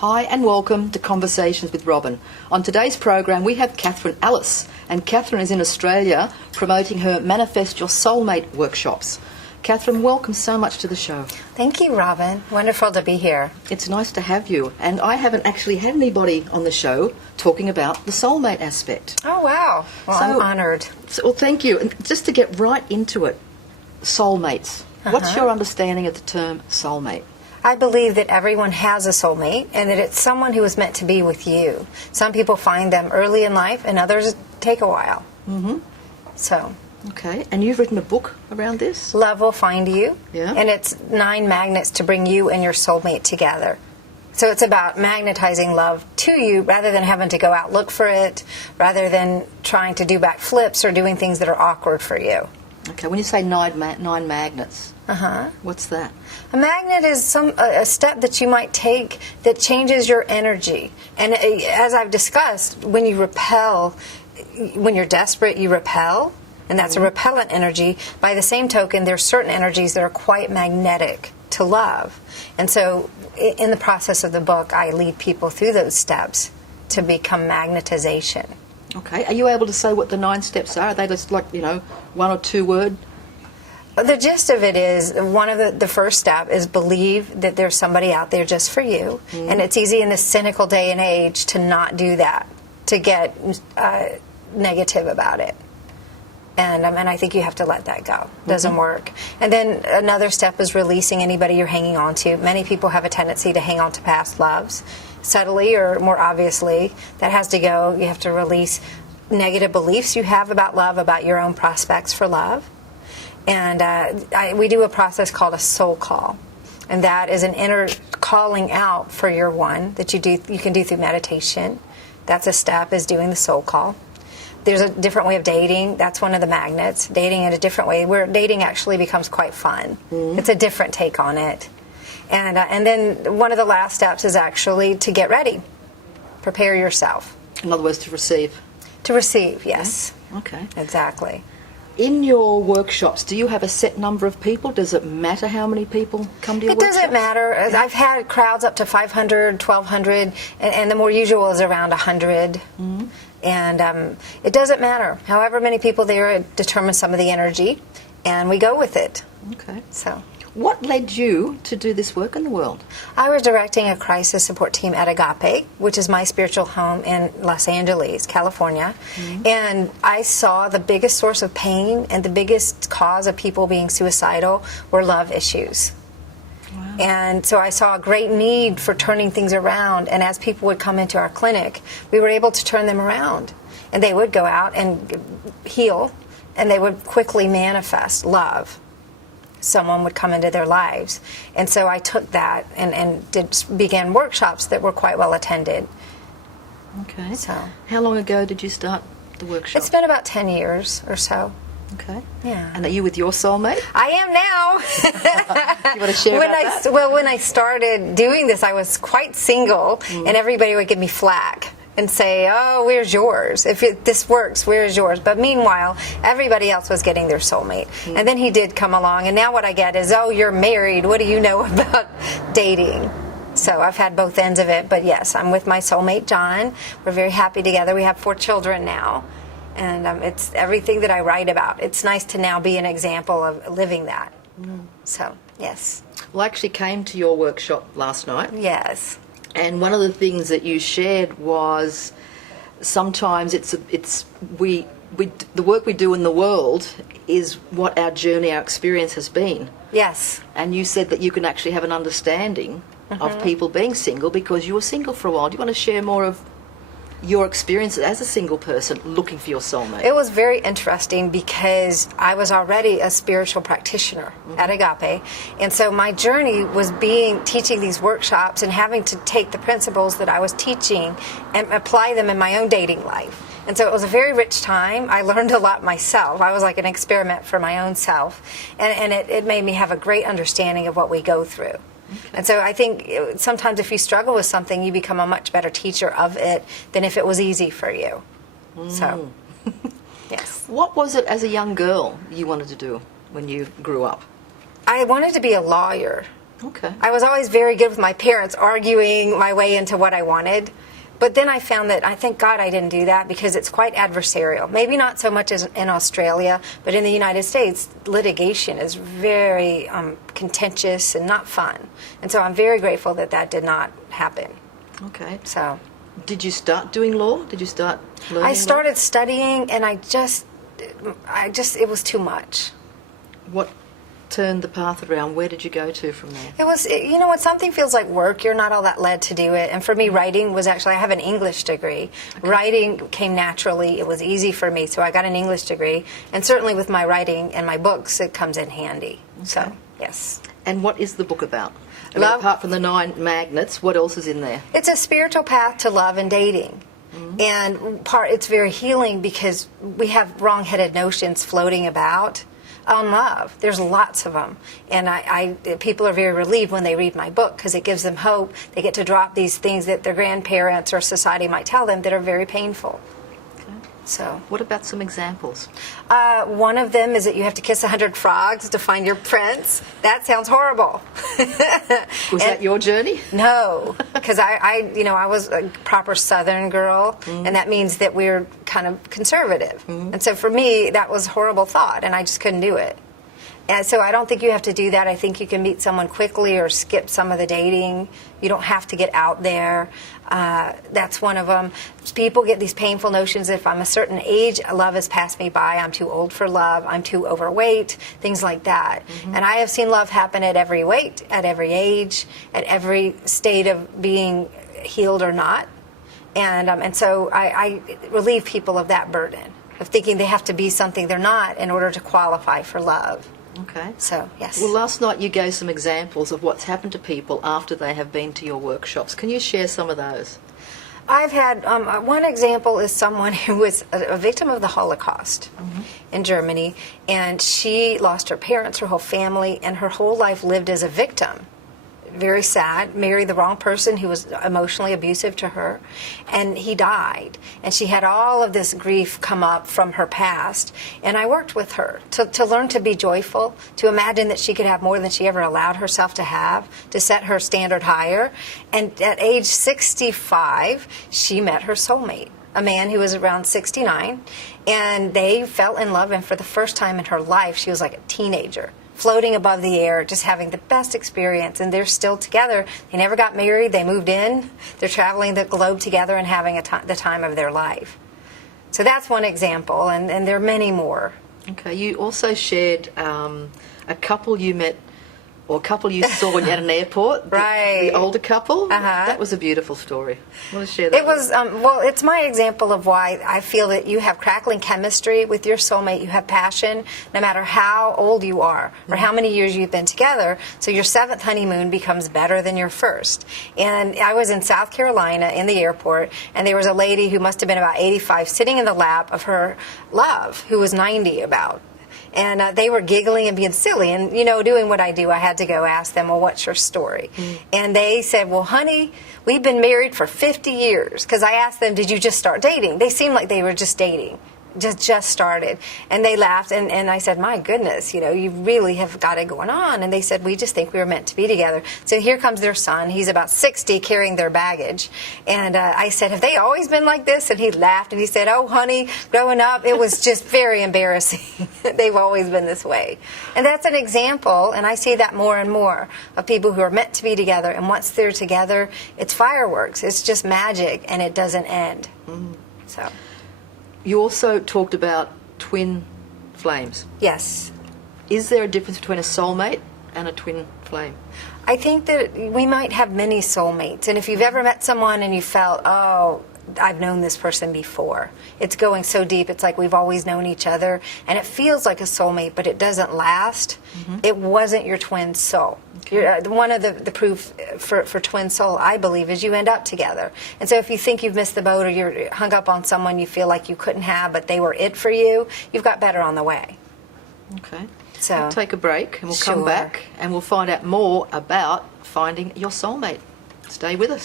Hi and welcome to Conversations with Robyn. On today's program we have Kathryn Alice, and Kathryn is in Australia promoting her Manifest Your Soulmate workshops. Kathryn, welcome so much to the show. Thank you, Robyn. Wonderful to be here. It's nice to have you, and I haven't actually had anybody on the show talking about the soulmate aspect. Oh, wow. Well, I'm honored. Well, thank you. And just to get right into it, soulmates. What's your understanding of the term soulmate? I believe that everyone has a soulmate and that it's someone who is meant to be with you. Some people find them early in life and others take a while. Okay, and you've written a book around this? Love will find you. Yeah. And it's 9 magnets to bring you and your soulmate together. So it's about magnetizing love to you rather than having to go out look for it, rather than trying to do backflips or doing things that are awkward for you. Okay, when you say nine magnets, what's that? A magnet is a step that you might take that changes your energy. And as I've discussed, when you repel, when you're desperate, you repel, and that's a repellent energy. By the same token, there's certain energies that are quite magnetic to love. And so in the process of the book, I lead people through those steps to become magnetization. Okay, are you able to say what the 9 steps are? Are they just like, one or two word? The gist of it is, one of the first step is believe that there's somebody out there just for you. And it's easy in this cynical day and age to not do that, to get negative about it. And I think you have to let that go. It doesn't work. And then another step is releasing anybody you're hanging on to. Many people have a tendency to hang on to past loves, subtly or more obviously. That has to go. You have to release negative beliefs you have about love, about your own prospects for love. And we do a process called a soul call. And that is an inner calling out for your one that you can do through meditation. That's a step, is doing the soul call. There's a different way of dating. That's one of the magnets. Dating in a different way, where dating actually becomes quite fun. It's a different take on it. And then one of the last steps is actually to get ready. Prepare yourself. In other words, to receive. To receive, yes. Okay. Exactly. In your workshops, do you have a set number of people? Does it matter how many people come to your workshops? It doesn't matter. I've had crowds up to 500, 1,200, and the more usual is around 100. And it doesn't matter. However many people there, it determines some of the energy, and we go with it. Okay. So, what led you to do this work in the world? I was directing a crisis support team at Agape, which is my spiritual home in Los Angeles, California. And I saw the biggest source of pain and the biggest cause of people being suicidal were love issues. Wow. And so I saw a great need for turning things around. And as people would come into our clinic, we were able to turn them around. And they would go out and heal, and they would quickly manifest love. Someone would come into their lives. And so I took that and began workshops that were quite well attended. Okay. So, how long ago did you start the workshop? It's been about 10 years or so. Okay. Yeah. And are you with your soulmate? I am now. You want to share about that? Well, when I started doing this, I was quite single, and everybody would give me flack and say, oh, where's yours? If this works, where's yours? But meanwhile, everybody else was getting their soulmate. And then he did come along, and now what I get is, oh, you're married. What do you know about dating? So I've had both ends of it. But yes, I'm with my soulmate, John. We're very happy together. We have 4 children now. And it's everything that I write about. It's nice to now be an example of living that. So, yes. Well, I actually came to your workshop last night. Yes. And one of the things that you shared was sometimes the work we do in the world is what our journey, our experience has been. Yes. And you said that you can actually have an understanding of people being single because you were single for a while. Do you want to share more of your experience as a single person looking for your soulmate? It was very interesting because I was already a spiritual practitioner at Agape, and so my journey was teaching these workshops and having to take the principles that I was teaching and apply them in my own dating life. And so it was a very rich time. I learned a lot myself. I was like an experiment for my own self, and it made me have a great understanding of what we go through. Okay. And so I think sometimes if you struggle with something, you become a much better teacher of it than if it was easy for you. So, yes. What was it as a young girl you wanted to do when you grew up? I wanted to be a lawyer. Okay. I was always very good with my parents, arguing my way into what I wanted. But then I found that I thank God I didn't do that, because it's quite adversarial. Maybe not so much as in Australia, but in the United States, litigation is very contentious and not fun. And so I'm very grateful that that did not happen. Okay. So, did you start doing law? Did you start learning I started studying, and I just, it was too much. What turned the path around? Where did you go to from there? It was, you know, when something feels like work, you're not all that led to do it. And for me, writing was actually, I have an English degree. Okay. Writing came naturally. It was easy for me, so I got an English degree. And certainly with my writing and my books, it comes in handy. Okay. So, yes. And what is the book about? I mean, apart from the 9 magnets, what else is in there? It's a spiritual path to love and dating. Mm-hmm. And it's very healing, because we have wrong-headed notions floating about on love. There's lots of them. And people are very relieved when they read my book, because it gives them hope. They get to drop these things that their grandparents or society might tell them that are very painful. Okay. So, what about some examples? One of them is that you have to kiss 100 frogs to find your prince. That sounds horrible. Was that your journey? No, because I was a proper Southern girl, and that means that we're kind of conservative. And so for me, that was a horrible thought, and I just couldn't do it. And so I don't think you have to do that. I think you can meet someone quickly or skip some of the dating. You don't have to get out there. That's one of them. People get these painful notions: if I'm a certain age, love has passed me by. I'm too old for love. I'm too overweight. Things like that. And I have seen love happen at every weight, at every age, at every state of being healed or not. And so I relieve people of that burden of thinking they have to be something they're not in order to qualify for love. Okay. So, yes. Well, last night you gave some examples of what's happened to people after they have been to your workshops. Can you share some of those? I've had, one example is someone who was a victim of the Holocaust in Germany, and she lost her parents, her whole family, and her whole life lived as a victim. Very sad, married the wrong person who was emotionally abusive to her, and he died. And she had all of this grief come up from her past, and I worked with her to learn to be joyful, to imagine that she could have more than she ever allowed herself to have, to set her standard higher. And at age 65, she met her soulmate, a man who was around 69, and they fell in love, and for the first time in her life, she was like a teenager, floating above the air, just having the best experience, and they're still together. They never got married. They moved in. They're traveling the globe together and having the time of their life. So that's one example, and there are many more. Okay, you also shared a couple you met, or a couple you saw when you at an airport. Right. The older couple. That was a beautiful story. I want to share that. It was, well, it's my example of why I feel that you have crackling chemistry with your soulmate. You have passion, no matter how old you are or how many years you've been together. So your 7th honeymoon becomes better than your first. And I was in South Carolina in the airport, and there was a lady who must have been about 85 sitting in the lap of her love, who was 90 about. And they were giggling and being silly. And, you know, doing what I do, I had to go ask them, well, what's your story? And they said, well, honey, we've been married for 50 years. Because I asked them, did you just start dating? They seemed like they were just dating. Just started. And they laughed, and I said, my goodness, you know, you really have got it going on. And they said, we just think we were meant to be together. So here comes their son. He's about 60, carrying their baggage. And I said, have they always been like this? And he laughed, and he said, oh, honey, growing up, it was just very embarrassing. They've always been this way. And that's an example, and I see that more and more, of people who are meant to be together. And once they're together, it's fireworks. It's just magic, and it doesn't end. So. You also talked about twin flames. Yes. Is there a difference between a soulmate and a twin flame? I think that we might have many soulmates. And if you've ever met someone and you felt, oh, I've known this person before. It's going so deep. It's like we've always known each other. And it feels like a soulmate, but it doesn't last. It wasn't your twin soul. One of the proof for twin soul, I believe, is you end up together. And so if you think you've missed the boat, or you're hung up on someone you feel like you couldn't have, but they were it for you, you've got better on the way. Okay. So We'll take a break, and we'll come back, and we'll find out more about finding your soulmate. Stay with us.